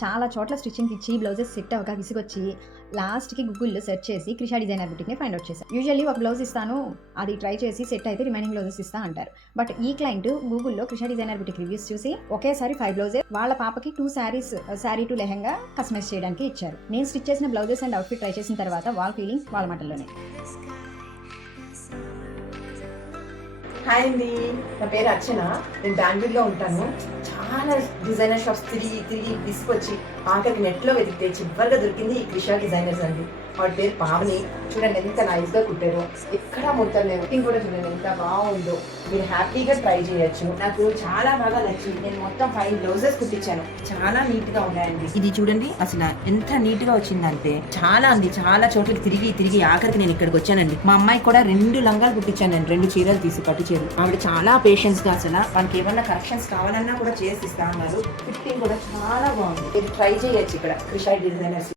చాలా చోట్ల స్టిచ్చింగ్ ఇచ్చి బ్లౌజెస్ సెట్ అవ్వక విసిగొచ్చి లాస్ట్కి గూగుల్లో సెర్చ్ చేసి క్రిషా డిజైనర్ బుటిక్ని ఫైండ్ అవుట్ చేశాను. యూజువల్లీ ఒక బ్లౌజ్ ఇస్తాను, అది ట్రై చేసి సెట్ అయితే రిమైనింగ్ బ్లౌజెస్ ఇస్తా అంటారు. బట్ ఈ క్లయింట్ గూగుల్లో క్రిషా డిజైనర్ బుటిక్ రివ్యూస్ చూసి ఒకేసారి 5 బ్లౌజెస్ వాళ్ళ పాపకి 2 శారీస్, శారీ టు లెహంగా కస్టమైజ్ చేయడానికి ఇచ్చారు. నేను స్టిచ్ చేసిన బ్లౌజెస్ అండ్ అవుట్ఫిట్ ట్రై చేసిన తర్వాత వాళ్ళ ఫీలింగ్స్ వాళ్ళ మాటల్లోనే. హాయ్ అండి, నా పేరు అర్చన. నేను బెంగళూరులో ఉంటాను. చాలా డిజైనర్ షాప్స్ తిరిగి తీసుకొచ్చి ఆఖరికి నెట్లో వెతికితే చివరిగా దొరికింది ఈ క్రిషా డిజైనర్స్ అండి. వాడి పేరు పావని. చూడండి ఎంత నైస్గా కుట్టారో, ఎక్కడ ముడతలు లేవు. ఫిట్టింగ్ కూడా చూడండి ఎంత బాగుందో. మీరు హ్యాపీగా ట్రై చేయొచ్చు. నాకు చాలా బాగా నచ్చింది. నేను మొత్తం 5 బ్లౌజెస్ కుట్టించాను. చాలా నీట్గా ఉన్నాయండి. ఇది చూడండి అసలు ఎంత నీట్గా వచ్చిందంటే చాలా చోట్లకి తిరిగి ఆఖరికి నేను ఇక్కడికి వచ్చానండి. మా అమ్మాయి కూడా 2 లంగాలు కుట్టించానండి, 2 చీరలు తీసి పట్టు చీరలు. ఆవిడ చాలా పేషెన్స్ గా అసలు మనకి ఏమన్నా కరెక్షన్స్ కావాలన్నా కూడా చేసి ఇస్తా ఉన్నారు. ఫిట్టింగ్ కూడా చాలా బాగుంది. ఇది ట్రై చేయొచ్చు ఇక్కడ క్రిషా డిజైనర్స్.